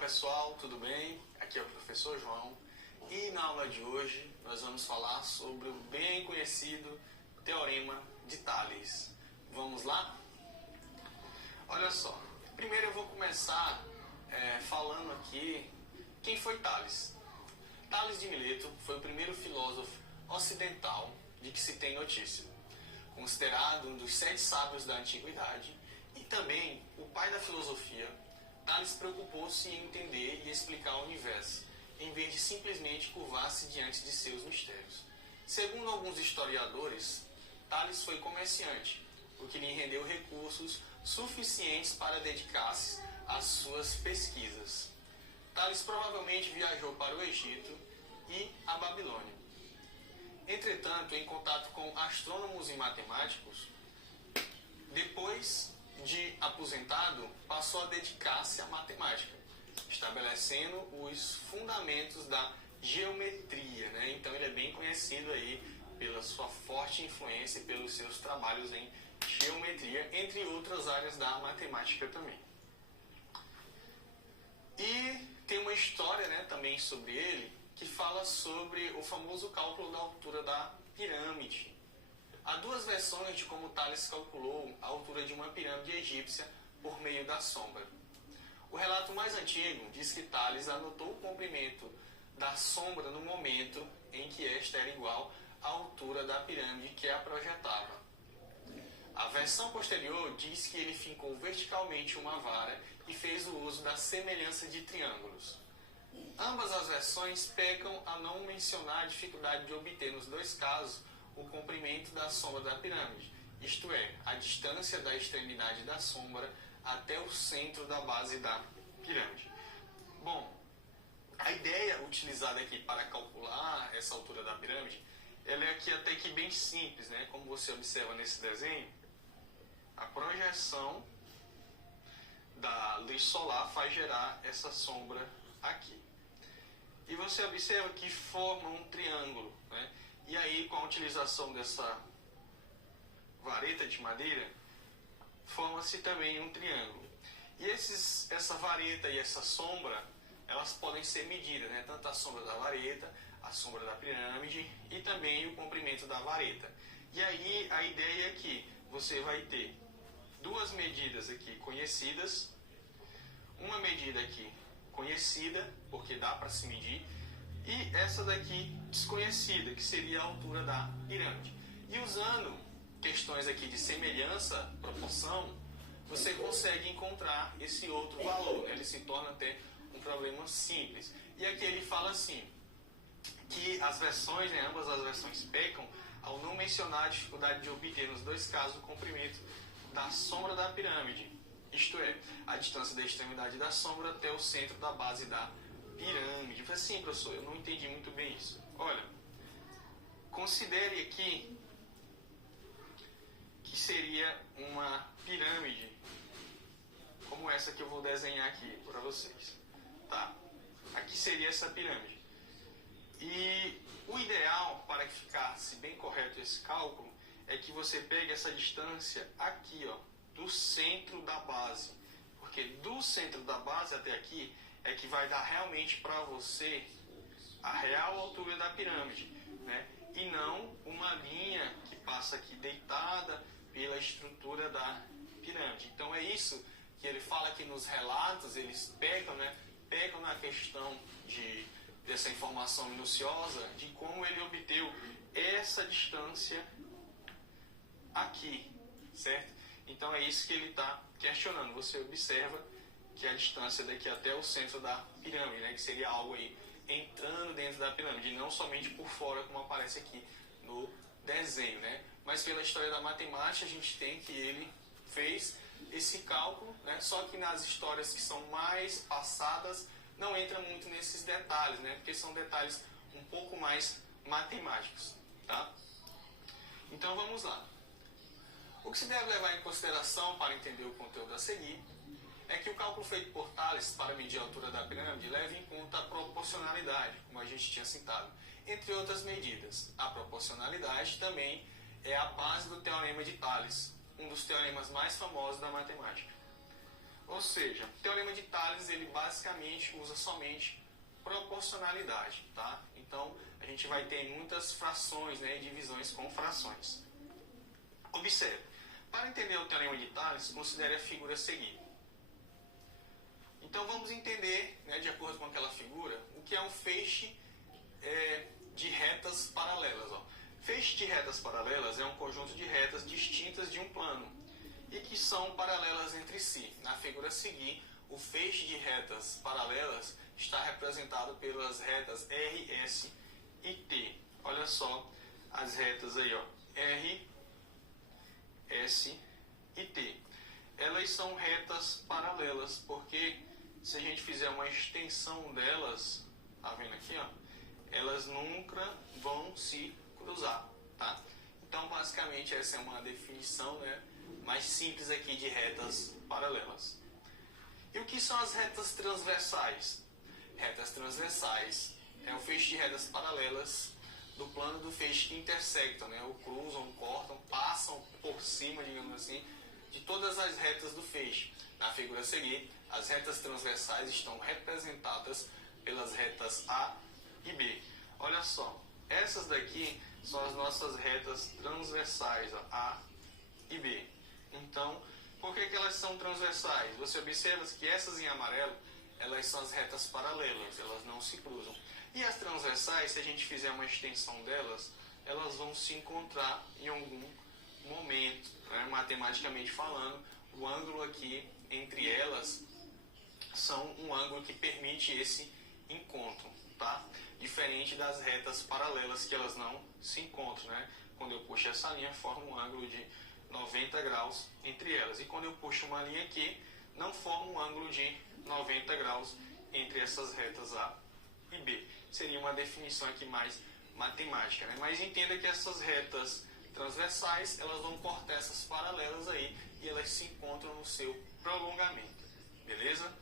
pessoal, tudo bem? Aqui é o professor João e na aula de hoje nós vamos falar sobre o bem conhecido Teorema de Tales. Vamos lá? Olha só, primeiro eu vou começar falando aqui quem foi Tales. Tales de Mileto foi o primeiro filósofo ocidental de que se tem notícia, considerado um dos 7 sábios da antiguidade e também o pai da filosofia. Tales preocupou-se em entender e explicar o universo, em vez de simplesmente curvar-se diante de seus mistérios. Segundo alguns historiadores, Tales foi comerciante, o que lhe rendeu recursos suficientes para dedicar-se às suas pesquisas. Tales provavelmente viajou para o Egito e a Babilônia. Entretanto, em contato com astrônomos e matemáticos, depois de aposentado, passou a dedicar-se à matemática, estabelecendo os fundamentos da geometria, né? Então ele é bem conhecido aí pela sua forte influência e pelos seus trabalhos em geometria, entre outras áreas da matemática também. E tem uma história, né, também sobre ele, que fala sobre o famoso cálculo da altura da pirâmide. Há 2 versões de como Tales calculou a altura de uma pirâmide egípcia por meio da sombra. O relato mais antigo diz que Tales anotou o comprimento da sombra no momento em que esta era igual à altura da pirâmide que a projetava. A versão posterior diz que ele fincou verticalmente uma vara e fez o uso da semelhança de triângulos. Ambas as versões pecam a não mencionar a dificuldade de obter, nos 2 casos, o comprimento da sombra da pirâmide, isto é, a distância da extremidade da sombra até o centro da base da pirâmide. Bom, a ideia utilizada aqui para calcular essa altura da pirâmide, ela é aqui até que bem simples, né? Como você observa nesse desenho, a projeção da luz solar faz gerar essa sombra aqui. E você observa que forma um triângulo, né? E aí, com a utilização dessa vareta de madeira, forma-se também um triângulo. E essa vareta e essa sombra, elas podem ser medidas, né? Tanto a sombra da vareta, a sombra da pirâmide e também o comprimento da vareta. E aí, a ideia é que você vai ter 2 medidas aqui conhecidas, uma medida aqui conhecida, porque dá para se medir, e essa daqui desconhecida, que seria a altura da pirâmide. E usando questões aqui de semelhança, proporção, você consegue encontrar esse outro valor, né? Ele se torna até um problema simples. E aqui ele fala assim, que as versões, né, ambas as versões pecam ao não mencionar a dificuldade de obter, nos 2 casos, o comprimento da sombra da pirâmide, isto é, a distância da extremidade da sombra até o centro da base da pirâmide. Eu falei assim, professor, eu não entendi muito bem isso. Olha, considere aqui que seria uma pirâmide como essa que eu vou desenhar aqui para vocês, tá? Aqui seria essa pirâmide. E o ideal, para que ficasse bem correto esse cálculo, é que você pegue essa distância aqui, ó, do centro da base. Porque do centro da base até aqui é que vai dar realmente para você a real altura da pirâmide, né? E não uma linha que passa aqui deitada pela estrutura da pirâmide. Então é isso que ele fala que nos relatos eles pegam, né? Pegam na questão dessa informação minuciosa de como ele obteve essa distância aqui, certo? Então é isso que ele está questionando. Você observa que a distância daqui até o centro da pirâmide, né, que seria algo aí entrando dentro da pirâmide, e não somente por fora, como aparece aqui no desenho, né? Mas pela história da matemática, a gente tem que ele fez esse cálculo, né? Só que nas histórias que são mais passadas, não entra muito nesses detalhes, né? Porque são detalhes um pouco mais matemáticos, tá? Então vamos lá. O que se deve levar em consideração para entender o conteúdo a seguir é que o cálculo feito por Tales para medir a altura da pirâmide leva em conta a proporcionalidade, como a gente tinha citado, entre outras medidas. A proporcionalidade também é a base do Teorema de Tales, um dos teoremas mais famosos da matemática. Ou seja, o Teorema de Tales ele basicamente usa somente proporcionalidade, tá? Então a gente vai ter muitas frações, né, e divisões com frações. Observe, para entender o Teorema de Tales, considere a figura a seguir. Então vamos entender, né, de acordo com aquela figura, o que é um feixe de retas paralelas. Ó. Feixe de retas paralelas é um conjunto de retas distintas de um plano e que são paralelas entre si. Na figura a seguir, o feixe de retas paralelas está representado pelas retas R, S e T. Olha só as retas aí, ó, R, S e T. Elas são retas paralelas, porque se a gente fizer uma extensão delas, tá vendo aqui, ó, elas nunca vão se cruzar, tá? Então, basicamente, essa é uma definição, né, mais simples aqui de retas paralelas. E o que são as retas transversais? Retas transversais é um feixe de retas paralelas do plano do feixe que intersectam, né, ou cruzam, cortam, passam por cima, digamos assim, de todas as retas do feixe. Na figura a seguir, as retas transversais estão representadas pelas retas A e B. Olha só, essas daqui são as nossas retas transversais, ó, A e B. Então, por que elas são transversais? Você observa que essas em amarelo, elas são as retas paralelas, elas não se cruzam. E as transversais, se a gente fizer uma extensão delas, elas vão se encontrar em algum momento, né? Matematicamente falando, o ângulo aqui entre elas são um ângulo que permite esse encontro, tá? Diferente das retas paralelas que elas não se encontram, né? Quando eu puxo essa linha, forma um ângulo de 90 graus entre elas. E quando eu puxo uma linha aqui, não forma um ângulo de 90 graus entre essas retas A e B. Seria uma definição aqui mais matemática, né? Mas entenda que essas retas transversais, elas vão cortar essas paralelas aí e elas se encontram no seu prolongamento, beleza?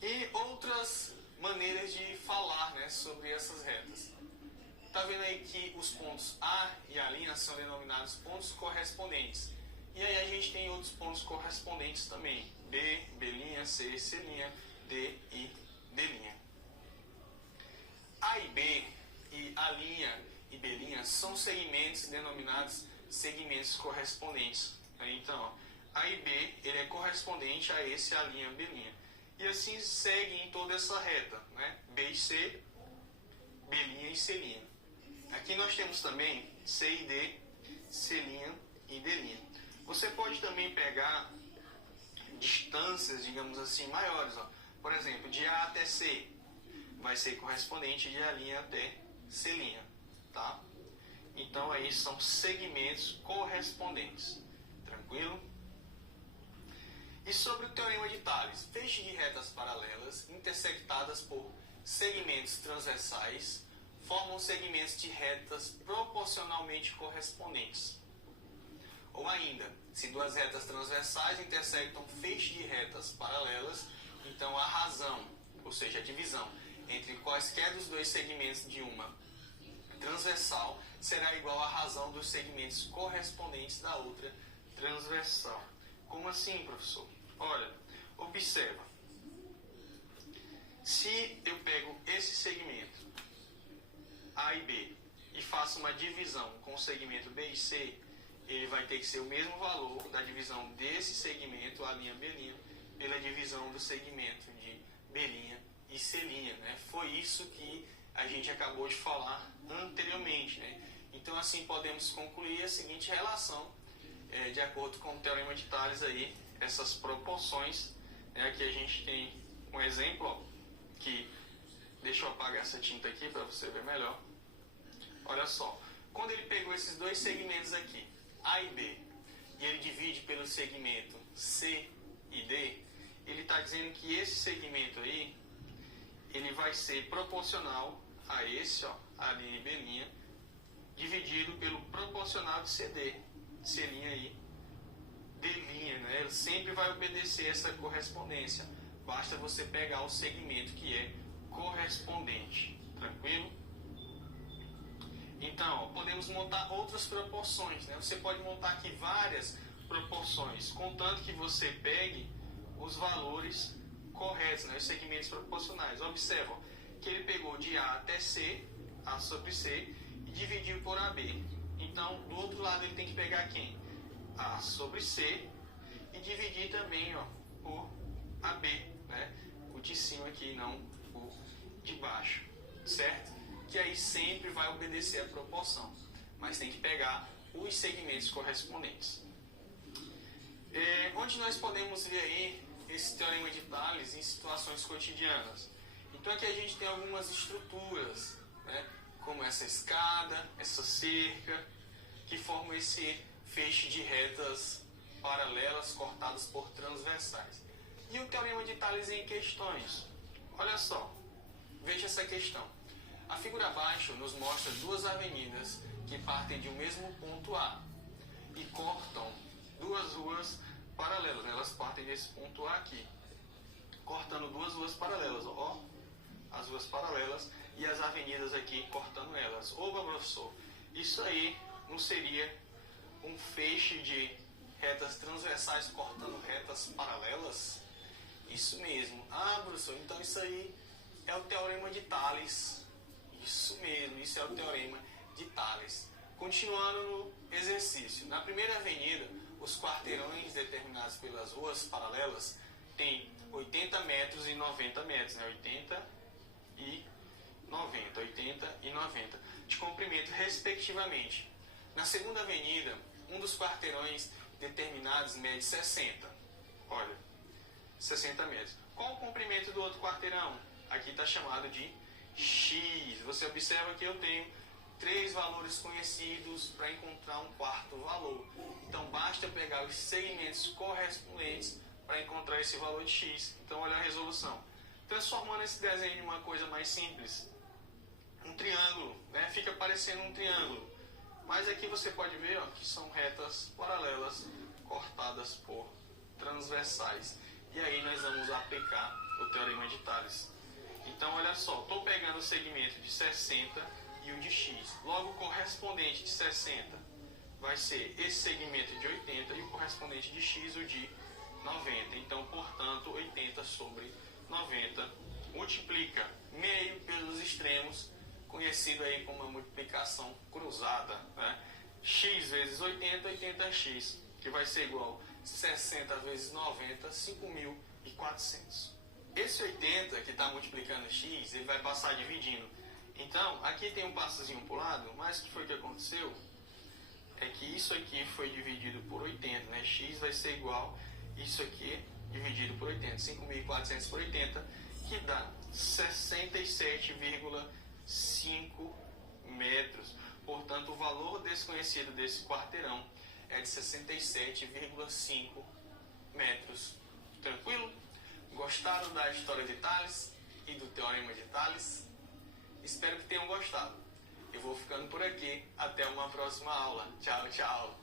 E outras maneiras de falar, né, sobre essas retas. Tá vendo aí que os pontos A e A' são denominados pontos correspondentes. E aí a gente tem outros pontos correspondentes também. B, B', C, C', D e D'. A e B e A' e B' são segmentos denominados segmentos correspondentes. Então, ó, A e B ele é correspondente a esse A', B'. E assim segue em toda essa reta, né? B e C, B' e C'. Aqui nós temos também C e D, C' e D'. Você pode também pegar distâncias, digamos assim, maiores. Ó. Por exemplo, de A até C vai ser correspondente de A' até C'. Tá? Então aí são segmentos correspondentes. Tranquilo? E sobre o Teorema de Tales, feixe de retas paralelas intersectadas por segmentos transversais formam segmentos de retas proporcionalmente correspondentes. Ou ainda, se duas retas transversais intersectam feixe de retas paralelas, então a razão, ou seja, a divisão, entre quaisquer dos dois segmentos de uma transversal será igual à razão dos segmentos correspondentes da outra transversal. Como assim, professor? Olha, observa. Se eu pego esse segmento A e B e faço uma divisão com o segmento B e C, ele vai ter que ser o mesmo valor da divisão desse segmento A', B' pela divisão do segmento de B' e C', né? Foi isso que a gente acabou de falar anteriormente, né? Então assim podemos concluir a seguinte relação, de acordo com o Teorema de Tales aí, essas proporções, né? Aqui a gente tem um exemplo, ó, que deixa eu apagar essa tinta aqui para você ver melhor. Olha só, quando ele pegou esses dois segmentos aqui, A e B, e ele divide pelo segmento C e D, ele está dizendo que esse segmento aí, ele vai ser proporcional a esse, ó, A' e B', dividido pelo proporcional de CD, C' aí, D', né? Ele sempre vai obedecer essa correspondência. Basta você pegar o segmento que é correspondente. Tranquilo? Então, ó, podemos montar outras proporções, né? Você pode montar aqui várias proporções, contanto que você pegue os valores corretos, né, os segmentos proporcionais. Observa que ele pegou de A até C, A sobre C, e dividiu por AB. Então, do outro lado ele tem que pegar quem? A sobre C e dividir também, ó, por AB, né? O de cima aqui, não o de baixo, certo? Que aí sempre vai obedecer a proporção, mas tem que pegar os segmentos correspondentes. Onde nós podemos ver aí esse teorema de Tales em situações cotidianas? Então aqui a gente tem algumas estruturas, né, como essa escada, essa cerca, que formam esse feixe de retas paralelas cortadas por transversais. E o teorema de Tales em questões? Olha só, veja essa questão. A figura abaixo nos mostra duas avenidas que partem de um mesmo ponto A e cortam duas ruas paralelas. Elas partem desse ponto A aqui, cortando duas ruas paralelas, ó, as ruas paralelas e as avenidas aqui cortando elas. Opa, professor, isso aí não seria um feixe de retas transversais cortando retas paralelas? Isso mesmo. Ah, professor, então isso aí é o teorema de Tales. Isso mesmo, isso é o teorema de Tales. Continuando no exercício. Na primeira avenida, os quarteirões determinados pelas ruas paralelas têm 80 metros e 90 metros, né? 80 e 90 de comprimento, respectivamente. Na segunda avenida, um dos quarteirões determinados mede 60. Olha, 60 metros. Qual o comprimento do outro quarteirão? Aqui está chamado de X. Você observa que eu tenho 3 valores conhecidos para encontrar um quarto valor. Então, basta pegar os segmentos correspondentes para encontrar esse valor de X. Então, olha a resolução. Transformando esse desenho em uma coisa mais simples, um triângulo, né? Fica parecendo um triângulo. Mas aqui você pode ver, ó, que são retas paralelas cortadas por transversais. E aí nós vamos aplicar o teorema de Tales. Então, olha só, estou pegando o segmento de 60 e o de X. Logo, o correspondente de 60 vai ser esse segmento de 80 e o correspondente de X, o de 90. Então, portanto, 80 sobre 90 multiplica meio pelos extremos, conhecido aí como a multiplicação cruzada, né? X vezes 80, 80x, que vai ser igual a 60 vezes 90, 5.400. Esse 80 que está multiplicando x, ele vai passar dividindo. Então, aqui tem um passozinho para o lado, mas o que foi que aconteceu? É que isso aqui foi dividido por 80, né? X vai ser igual a isso aqui dividido por 80, 5.400 por 80, que dá 67,5 metros. Portanto, o valor desconhecido desse quarteirão é de 67,5 metros. Tranquilo? Gostaram da história de Tales e do teorema de Tales? Espero que tenham gostado. Eu vou ficando por aqui. Até uma próxima aula. Tchau, tchau.